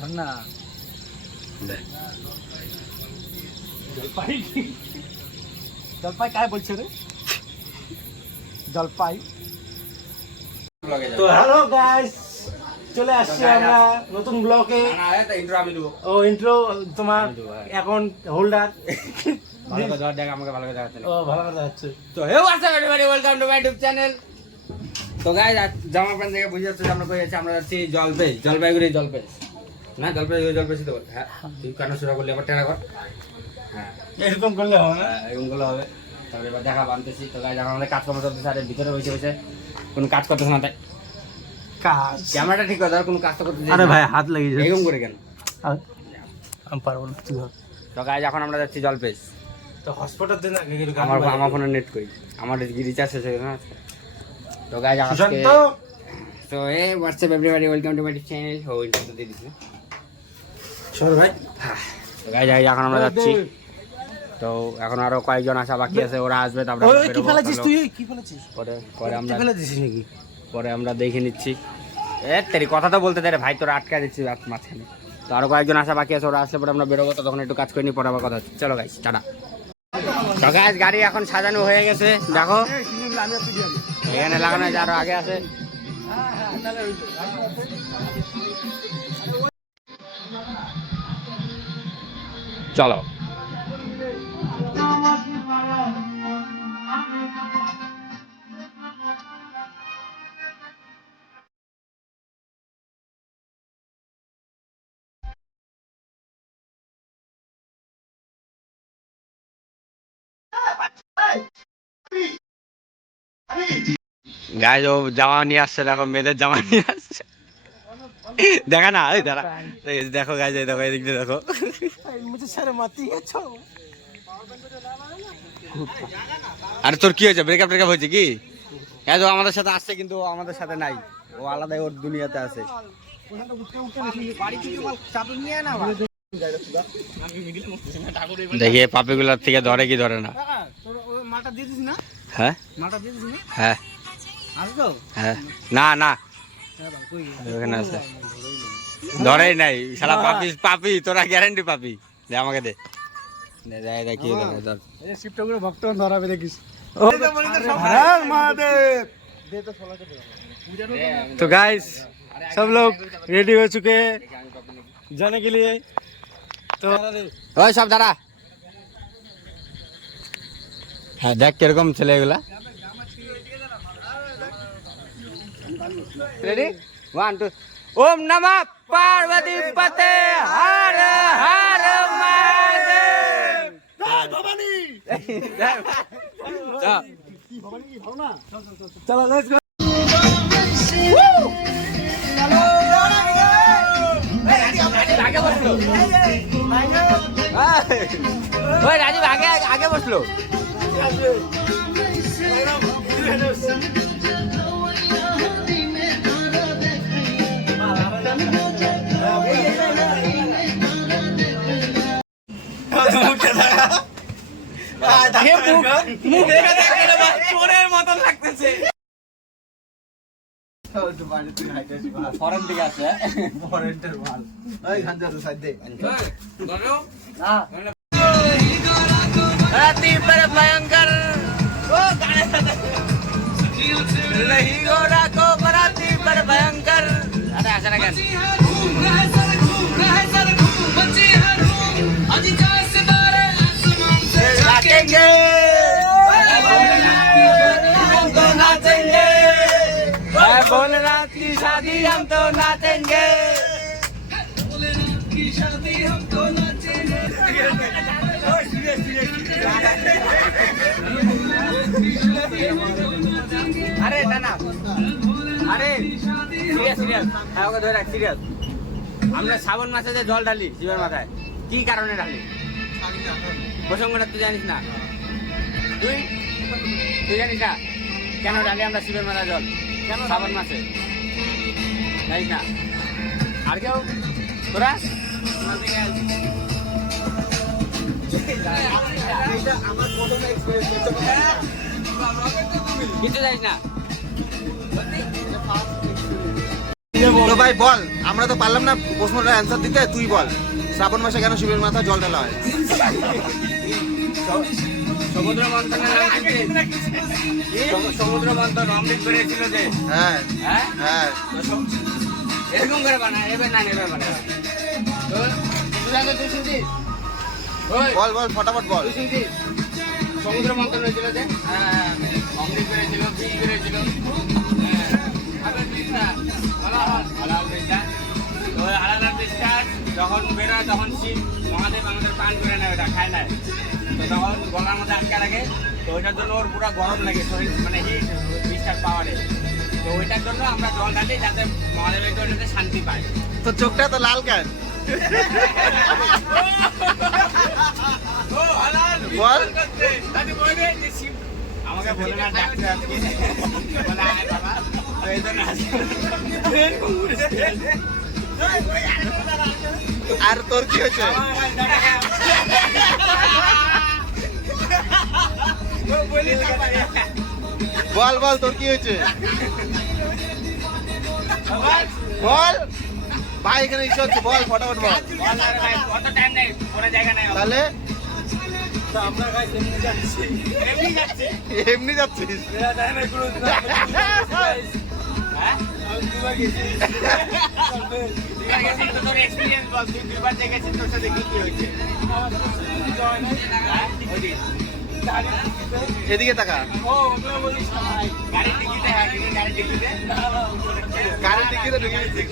ঝর্ণা জলপাই জলপাই কায় বলছে রে জলপাই। তো হ্যালো গাইস, চলে আসছি আমরা নতুন ব্লগে। ইন্ট্রো আমি দেবো। ও ইন্ট্রো তোমার এখন হোল্ডার ভালো করে ধর, দেখ আমাকে ভালো করে দেখাচ্ছে। ও ভালো কথা হচ্ছে। তো hey what's up everybody, welcome to my YouTube channel. তো গাইস, জামা প্যান্ট দেখে বুঝে যাচ্ছে যে আমরা কই যাচ্ছি। আমরা যাচ্ছি জলপাইগুড়ি না জলপাইগুড়ি তো। হ্যাঁ, তুই কানো শুরু করলে এবার টেরা কর। হ্যাঁ, এরকম করলে হবে না, এরকম করলে হবে। তারপরে এবার দেখা বানতেছি। তো গাইস, এখন আমাদের কাজকর্ম চলতেছে, আর ভিতরে বসে কোনো কাজ করতেছে না। তাই কাজ ক্যামেরাটা ঠিক করে, কোনো কাজ তো করতে। আরে ভাই হাত লেগে যাচ্ছে এরকম করে কেন? আমি পারবো না, তুই ধর। তো গাইস, এখন আমরা যাচ্ছি জলপাই। তো হসপিটাল দেন না আমার ফোনে নেট কই, আমার রিচার্জ শেষ হয়ে গেছে না। তো গাইস, সুশান্ত তো hey what's up everybody, welcome to my channel. হো ইন্ট্রো দিয়ে দিছি। সর ভাই। তো গাইস, এখন আমরা যাচ্ছি। তো এখন আরো কয়েকজন আসা বাকি আছে, ওরা আসবে তারপরে ওই আমরা কি বেরোবো। ফেলেছিস তুই, কি ফেলেছিস? পরে আমরা ফেলেছিস নাকি? পরে আমরা দেখে নিচ্ছি। তেরি কথা তো বলতে দে রে ভাই, তোরা আটকা দিচ্ছিস মাঝখানে। তো আরো কয়েকজন আসা বাকি আছে, ওরা আসলে পরে আমরা বেরোবো। তো তখন একটু কাজ করে নি, পরে আবার কথা হচ্ছে। চলো গাইস, টাটা। তো গাইস, গাড়ি এখন সাজানো হয়ে গেছে, দেখো এখানে লাগানো আছে, আরো আগে আছে। চলো গাইস, ও জামা নিয়ে আসছে, দেখো মেয়েদের জামা নিয়ে আসছে। দেখা না, ওই দাঁড়া, দেখো গাইস, দেখো এদিক দিয়ে দেখো। মুঝে শর্ম আতি है ছো। আরে তোর কি হয়েছে, ব্রেকআপ হয়েছে কি? হ্যাঁ, তো আমাদের সাথে আসছে কিন্তু ও আমাদের সাথে নাই, ও আলাদা ওর দুনিয়াতে আছে। দেখি পাপিগুলার থেকে ধরে কি ধরে না। মালটা দিয়ে দিস না, হ্যাঁ মালটা দিয়ে দিস না। হ্যাঁ আসবো হ্যাঁ, না না ওখানে আছে, ধরেই নাই শালা। পাপি তোরা গ্যারান্টি পাপি। দে আমাকে দে, দে কি ধর। এই শিফট করে ভক্ত ধরাবে দেখিস। तो गाइस, सब लोग रेडी हो चुके हैं जाने के लिए। तो ওই সব দাঁড়া। হ্যাঁ, দেখ কিরকম ছেলে এগুলা। রেডি, 1 2। ওম নমঃ পার্বতী পতে হর হর মহাদেব। भवानी চল। चलो लेट्स गो। ওই রাজীব আগে আগে বসলো। চোরের মতন লাগতেছে। ফরেন থেকে আছে, फॉरेनर माल ओए खान जा साइड दे। अति पर भयंकर नहीं गोरा को बराती पर भयंकर। अरे ऐसा ना कर, नाचेंगे हम तो नाचेंगे, भोलेनाथ की शादी हम तो नाचेंगे। আরে না না, আরে সিরিয়াস হ্যাঁ, ওকে ধরে রাখ সিরিয়াস। আমরা শ্রাবণ মাসে যে জল ঢালি শিবের মাথায়, কি কারণে ঢালি প্রসঙ্গটা তুই জানিস না? তুই জানিস না কেন ঢালি আমরা শিবের মাথায় জল? কেন শ্রাবণ মাসে জানিস না? আর কেউ তোরা কিছু জানিস না? তো ভাই বল, আমরা তো পারলাম না প্রশ্নটার অ্যান্সার দিতে, তুই বল শ্রাবণ মাসে কেন শিবের মাথা জল ঢালা হয়? সমুদ্র মন্থনের নাম কি? সমুদ্র মন্থন অমৃত বেরিয়েছিল যে। হ্যাঁ হ্যাঁ হ্যাঁ, এরকম করে বানা, এবার না এবার বানা। তো তুই শুনছিস? ওই বল বল ফটাফট বল। তুই শুনছিস? সমুদ্র মন্থন হয়েছিল যে। হ্যাঁ, অমৃত বেরিয়েছিল, বীজ বেরিয়েছিল। যখন বেরোয় তখন শিব মহাদেব আমাদের পান করে নেয়, ওটা খায় না। তো তখন গলার মধ্যে আটকে রাখে, তো ওইটার জন্য ওর পুরো গরম লাগে শরীর, মানে হিট বিষটার পাওয়ারে। তো ওইটার জন্য আমরা জল ঢালি যাতে মহাদেব একটু ওইটাতে শান্তি পায়। তো চোখটা তো লাল কেন? বল। আমাকে বলে না ডাক্তার আজকে বলে আয় বাবা, তো এই জন্য আর তোর কি হয়েছে? বল বল তোর কি হয়েছে? বল ভাই, এখানে ইস্যু হচ্ছে, বল ফটাফট বল। কত টাইম নেই, কোনো জায়গা নাই। তাহলে এমনি যাচ্ছি। এমনি যাচ্ছিস? হ্যাঁ? দুইবার গেছিস, তো তোর experience বল, তুই দুইবার যে গেছিস, তোর সাথে কি কি হয়েছে? হ্যাঁ? ওই দিন। এদিকে তাকা। গাড়ির টিকিটে, হ্যাঁ, গাড়ির টিকিটে। গাড়ির টিকিটে ঢুকে গেছি।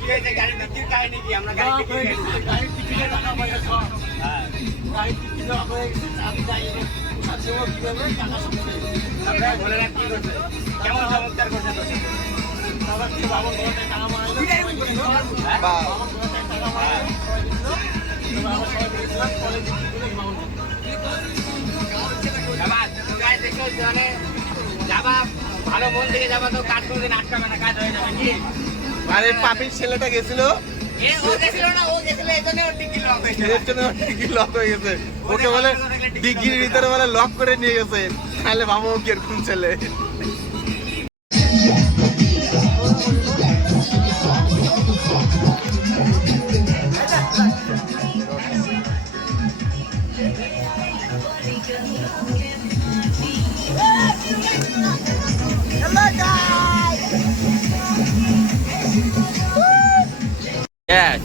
কি হয়েছে গাড়ির টিকিট কাহিনী কি? আমরা গাড়ির টিকিট গেছি। হ্যাঁ। আমরা বলে না কি করছে? কেমন চমৎকার করছে তোর সাথে? বাহ। যাবা ভালো মন থেকে যাবা, তো কাজ কোনদিন আটকাবে না, কাজ হয়ে যাবে কি? আরে পাপির ছেলেটা গেছিল, ও গেছিল না, ও গেছিল এই জন্য ওর টিকিট লক হয়েছে। এর জন্য টিকিট লক হয়ে গেছে। ওকে বলে ডিগ্রির ভিতরে বলে লক করে নিয়ে গেছে, তাহলে ভাবো ও কিরকম ছেলে। Yes.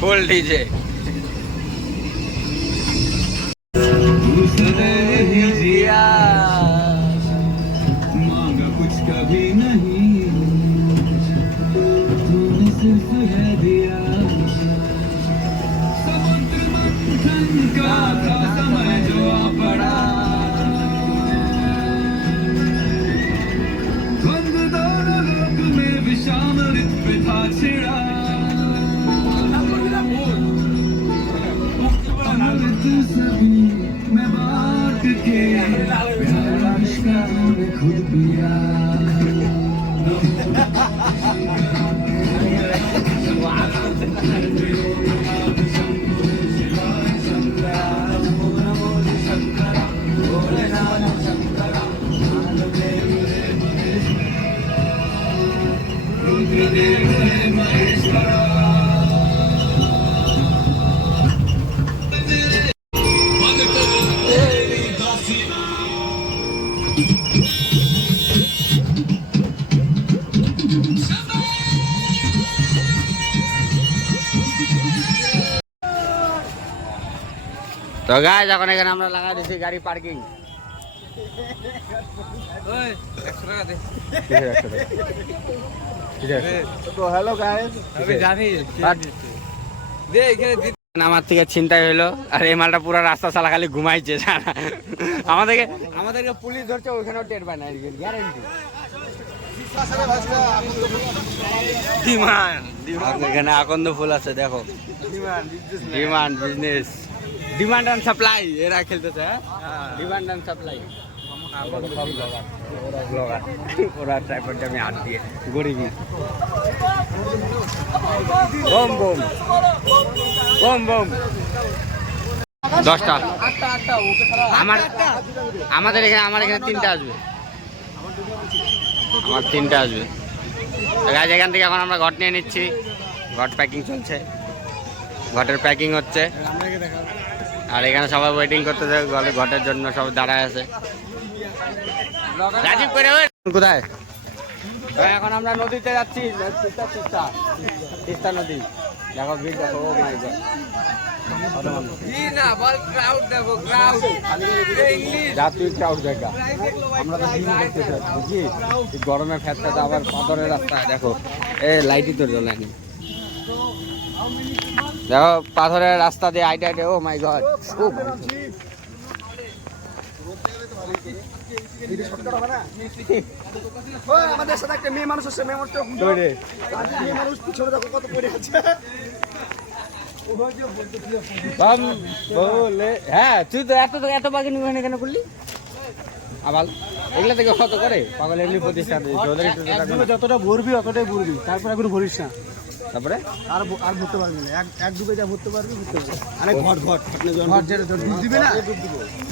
Full DJ. मांगा कुछ कभी नहीं, तूने सिर्फ है दिया। समुद्र मंथन का था समय जो आ पड़ा, द्वंद दोनों लोक में विषामृत पे था छिड़ा। अमृत सभी मैं बांट के प्यार इश्का मैंने खुद पिया। তো গাইস এখন এখানে আমরা লাগাই দিয়েছি গাড়ি পার্কিং। তো হ্যালো গাইস, আমার থেকে ছিনতাই হইলো, আর এই মালটা পুরো রাস্তা চালা খালি ঘুমাইছে। আমাদেরকে পুলিশ ধরছে, ওইখানেও টের পায় না, গ্যারেন্টি। এখানে আকন্দ ফুল আছে, দেখো। Demand business, demand and supply, এরা খেলতেছে। ডিমান্ড অ্যান্ড সাপ্লাই, ওরা ট্রাইপডে আমি হাত দিয়ে গরিবি। বোম বোম বোম বোম 10টা। আমার এখানে 3টা আসবে, আমার 3টা আসবে। গাইজ এখান থেকে এখন আমরা ঘট নিয়ে নিচ্ছি, ঘট প্যাকিং চলছে, ঘটের প্যাকিং হচ্ছে। আর এখানে সবাই ওয়েটিং করতেছে ঘটের জন্য, সব দাঁড়ায় আছে। রাজীব করে কোথায়? এখন আমরা নদীতে যাচ্ছি, তিস্তা নদী। দেখো ভিড় দেখো, ও মাই গড, জাতীয় ক্রাউড দেখা। আমরা তো বুঝি গরমে ফেরতে আবার পাথরের রাস্তা দেখো, এ লাইটই তো জ্বলেনি। দেখো পাথরের রাস্তা দিয়ে আইটে আইটে, ও মাই গড। আমাদের সাথে একটা মেয়ে মানুষ আছে, মেয়ে মানুষ পিছনে দেখো কত পড়ে আছে। হ্যাঁ তুই তো এত বাকি নিবেন কেন করলি? আবার এগুলো থেকে কত করে পাগল এমনি প্রতিষ্ঠান যতটা ভরবি অতটাই ভরবি, তারপর এখন ভরিস না, তারপরে আর ভরতে পারবি না। এক ডুবে যা ভরতে পারবি আরে ঘট যেটা ডুব দিবে না,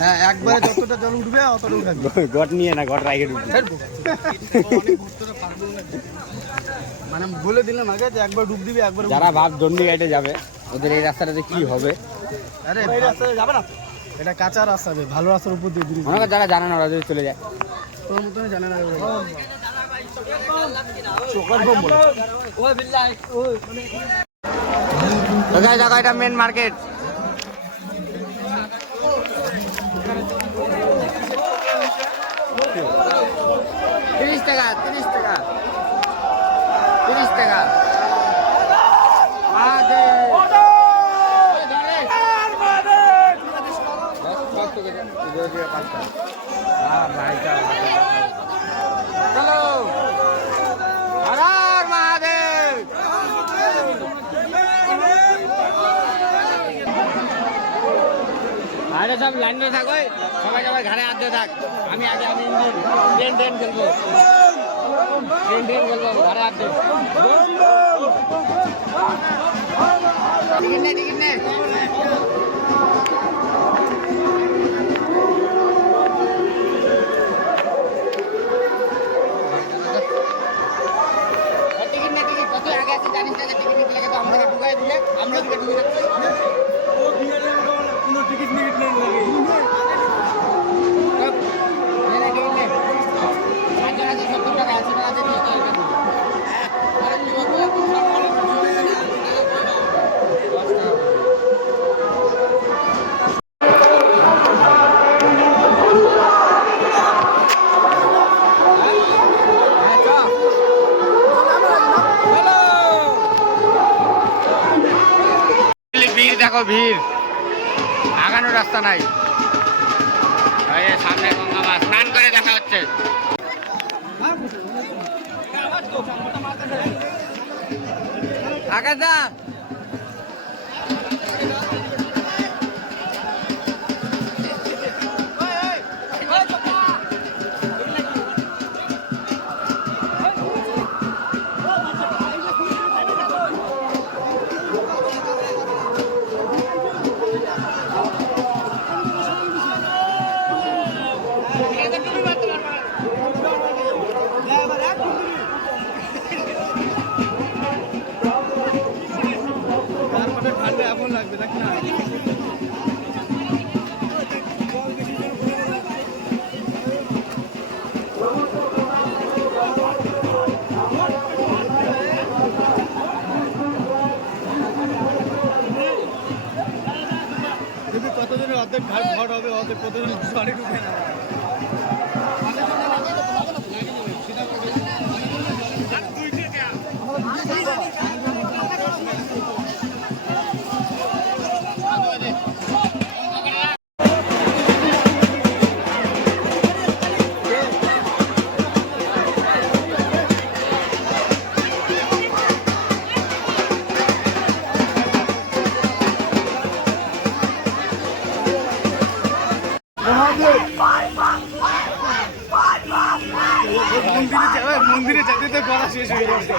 হ্যাঁ একবারে যতটা জল উঠবে অতটা উঠাবি। ঘট নিয়ে না, ঘট রাইগে ঢুকবে। মানে বলে দিলাম আগে যে একবার ডুব দিবি, একবার যারা ভাব দন্ডি গাইটে যাবে ওদের এই রাস্তাটাতে কি হবে? আরে এই রাস্তায় যাবে না, এটা কাঁচা রাস্তা, ভালো রাস্তার উপর দিয়ে ব্রিজ। মনে কর যারা জানে না ওরা যদি চলে যায়, তোর মতনই জানে না। দেখো এটা মেন মার্কেট। তিরিশ টাকা 30 টাকা। চলো হর হর মহাদেব। আরে সব লাইনে থাক, সবাই সবাই ঘাড়ে হাত দিয়ে থাক। আমি ট্রেন খেলবো, ঘাড়ে হাত দিয়ে। টিকিট নে কত আগে আছে জানিস না? টিকিট নিতে লাগে তো আমরা ঢুকাই দিলে আমরা ঢুকে যাচ্ছি। কোনো টিকিট নেই লাগে। ভিড় দেখো, ভিড়, আগানোর রাস্তা নাই। সামনে গঙ্গা মাছ স্নান করে দেখা হচ্ছে। আগাদা কতদিনের অর্ধেক ঘর হবে, অর্ধেক কতদিন জলে ঢুকে না। মন্দিরে যেতে তো গলা শেষ হয়ে গেছে।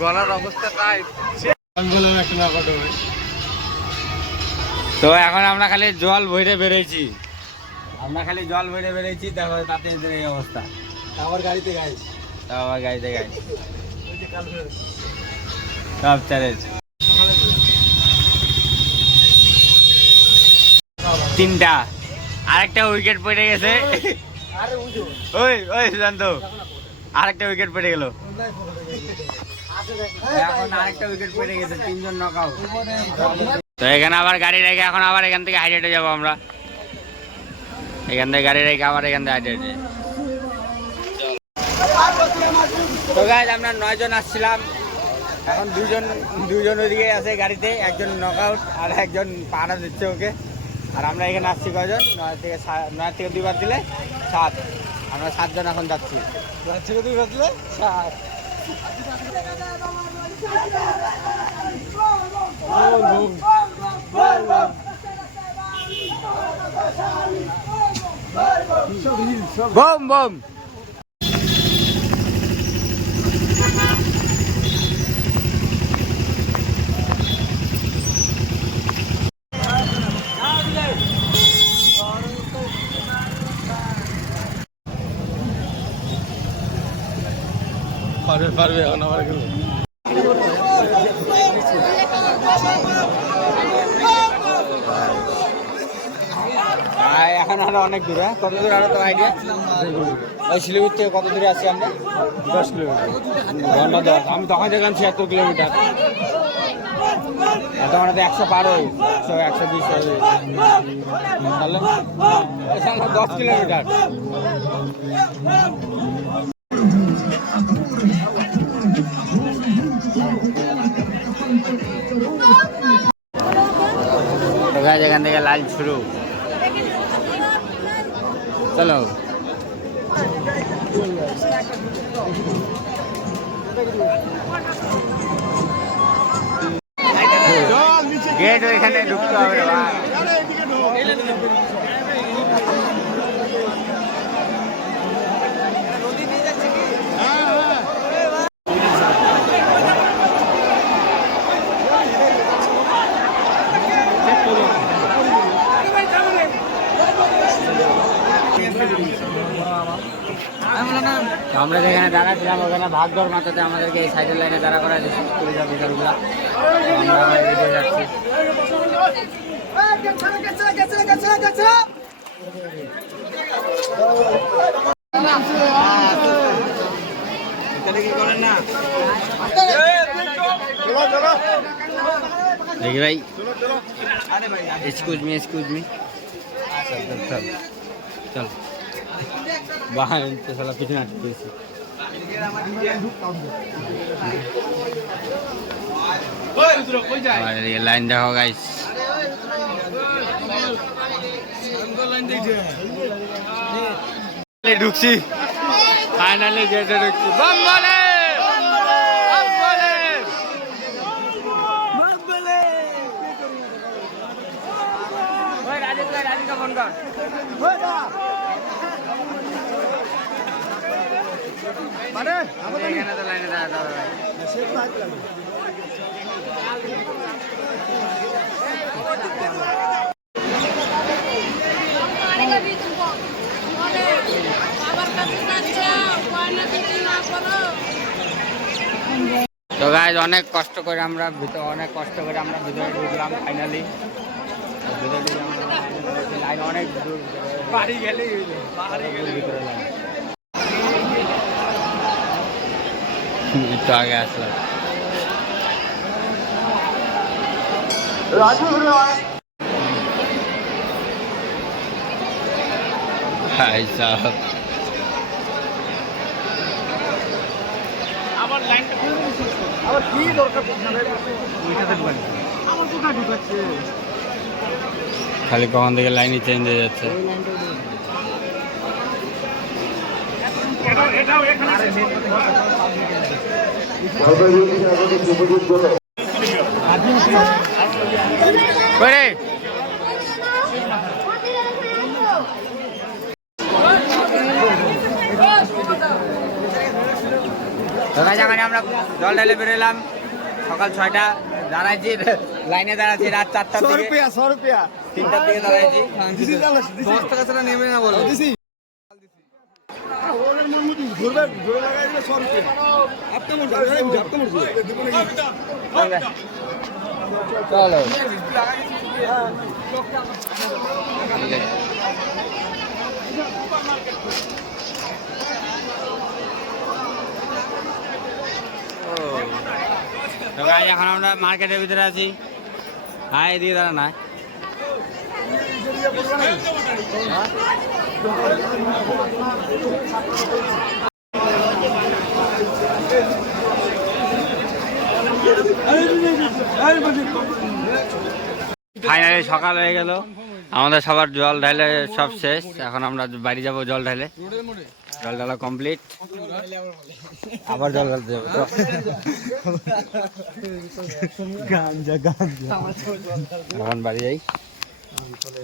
গলার অবস্থা তাই একটা ব্যাপার হবে। তো এখন আমরা খালি জল ভরে বেরোইছি, দেখো তাতে এদের এই অবস্থা। আমার গাড়িতে গাইস তাও আবার গাড়িতে সব চ্যালেঞ্জ। 3টা, আরেকটা উইকেট পড়ে গেছে। ওই সুশান্ত, আরেকটা উইকেট পড়ে গেল। এখন আরেকটা উইকেট পড়ে গেছে, 3 জন নক আউট। তো এখানে আবার গাড়ি রেখে এখন আবার এখান থেকে হাইড্রেটে যাবো আমরা। এখান থেকে গাড়ি রেখে আবার এখান থেকে হাইড্রেটে। তো গাইজ আমরা 9 জন আসছিলাম, এখন দুজন ওইদিকে আছে গাড়িতে, একজন নক আউট আর একজন পাড়া দিচ্ছে ওকে। আর আমরা এখানে আসছি কয়জন, 9 থেকে 2 বার দিলে 7, আমরা 7 জন এখন যাচ্ছি। 9 থেকে 2 বাজলে 7। বম বম। পারবে এখন আমার গেলে। এখন আরো অনেক দূর। কত দূর আরো তো আইডিয়া? ওই শিলিগুড়ি থেকে কত দূরে আছি আমরা? 10 কিলোমিটার, ঘন্টা 10। আমি তখন দেখলাম 76 কিলোমিটার, এখন তো 100 পার হই, 120 তাহলে 10 কিলোমিটার। এখান থেকে লাইন শুরু, চলো। গেট এখানে ঢুকতে হবে ভাই। আমরা যেখানে দাঁড়াচ্ছিলাম ওখানে ভাগদর মাথাতে আমাদেরকে এই সাইডের লাইনে দাঁড়া করা দিচ্ছে পুলিশ অফিসারগুলা। আমরা এগিয়ে যাচ্ছি। দেখি ভাই, এক্সকিউজ মি চল বাহার সালা পিছনে আটকেছি। লাইন দেখো গাইস, ঢুকছি ফাইনালি গেটে ঢুকছি। বম বলে রাজিকা ফোন কর। এখানে তো লাইনে দাঁড়াতে হবে ভাই। তো গাইজ অনেক কষ্ট করে আমরা ভিতরে ঢুকলাম ফাইনালি। লাইন অনেক দূর, বাড়ি গেলেই ভিতরে লাইন। একটু আগে আসলাম। ভাই সাহেব আমার লাইনটা আবার কি দরকার আমার কোথায় ঢুকাচ্ছে? খালি কখন থেকে লাইনই চেঞ্জ হয়ে যাচ্ছে। আমরা জল ঢেলে বেরোলাম সকাল 6টা। দাঁড়াইছি লাইনে দাঁড়াচ্ছি রাত 4টার দিকে 100 रुपया 3টার দিকে দাঁড়াইছি। 10 টাকা ছাড়া নেবে না বলো দিছি ওদের মন মতো ঘুরবে ঘুরে লাগাই দিলে 100 रुपया আপনি মন যাবে আপনি মন যাবে দিব নাকি চলো তো guys, এখন আমরা মার্কেটের ভিতরে আছি। হ্যাঁ এদিকে দাঁড়া না ফাইনালি সকাল হয়ে গেল, আমাদের সবার জল ঢালে সব শেষ। এখন আমরা বাড়ি যাব জল ঢালে। জল ঢালা কমপ্লিট, আবার জল ঢালতে যাবো। এখন বাড়ি যাই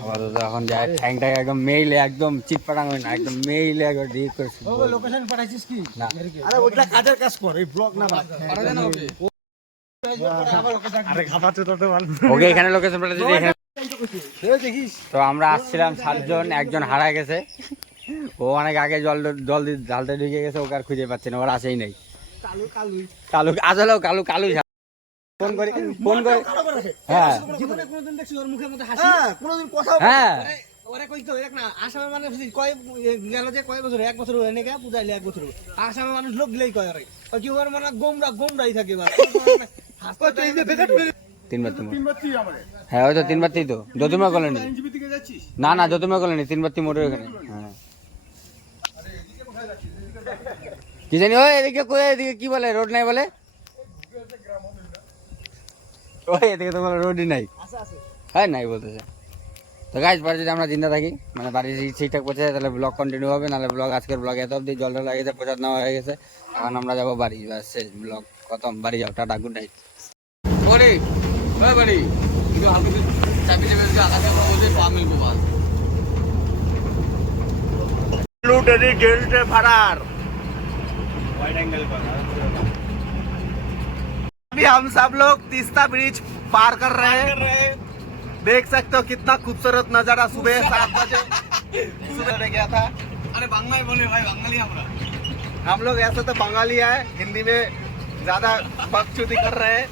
আপাতত। এখন যাই ট্যাঙ্কটাকে একদম মেইলে একদম চিটপাটাং হয় না, একদম মেইলে একবার ডিপ করে লোকেশন পাঠাইছিস কি না। আরে ওইটা কাজের কাজ কর এই ব্লগ না পাঠা দেন ওকে আরে খাবাতে তো ভালো ওকে এখানে লোকেশন পাঠাচ্ছি এখানে। দেখিস তো আমরা আসছিলাম 7 জন, একজন হারা গেছে। ও অনেক আগে জল ঢালতে ঢুকে গেছে, ওকে আর খুঁজে পাচ্ছে না, ওর আসেই নাই। কালু আসলেও কালু ফোন করে হ্যাঁ জীবনে কোনোদিন দেখছিস ওর মুখের মধ্যে হাসি কোনোদিন কথা হ্যাঁ ওরে কই তো দেখ না আসামের মানুষ কয় গেল যে কয় বছর 1 বছর হয়ে গেল বুঝাইলে 1 বছর আসামের মানুষ লোক গিলাই কয় আরে ও কি ওর মানে গোমরাই থাকে বাস হাসতে তো এই যে বেকার 3 বার তিনবাতি আমারে হ্যাঁ ওই তো 3 বারই তো যদুমা কলোনি। এনজিবি থেকে যাচ্ছিস না যদুমা কলোনি 3 বারই মোড়ের ওখানে। হ্যাঁ কি জানি ওই এদিকে কই, এদিকে কি বলে রোড নাই বলে, ওই এদিকে তো বলে রোডই নাই। হ্যাঁ নাই বলতেছে। তো গাইজ পরে যদি আমরা জিন্দা থাকি, মানে বাড়ি ঠিকঠাক পৌঁছে যায়, তাহলে ব্লগ কন্টিনিউ হবে, নাহলে ব্লগ আজকের ব্লগ এত অব্দি জলটা লাগিয়েছে, প্রচার নেওয়া হয়ে গেছে। এখন আমরা যাবো বাড়ি, ব্যাস শেষ ব্লগ খতম। বাড়ি যাও, টাটা, গুড নাইট। अभी हम सब लोग तीस्ता ब्रिज पार कर रहे हैं। देख सकते हो कितना खूबसूरत नजारा। सुबह 7 बजे सुबह में गया था। अरे बांग्ला बोले भाई बांगाली हमरा हम लोग ऐसे तो बंगाली है, हिंदी में ज्यादा बकचोदी कर रहे हैं।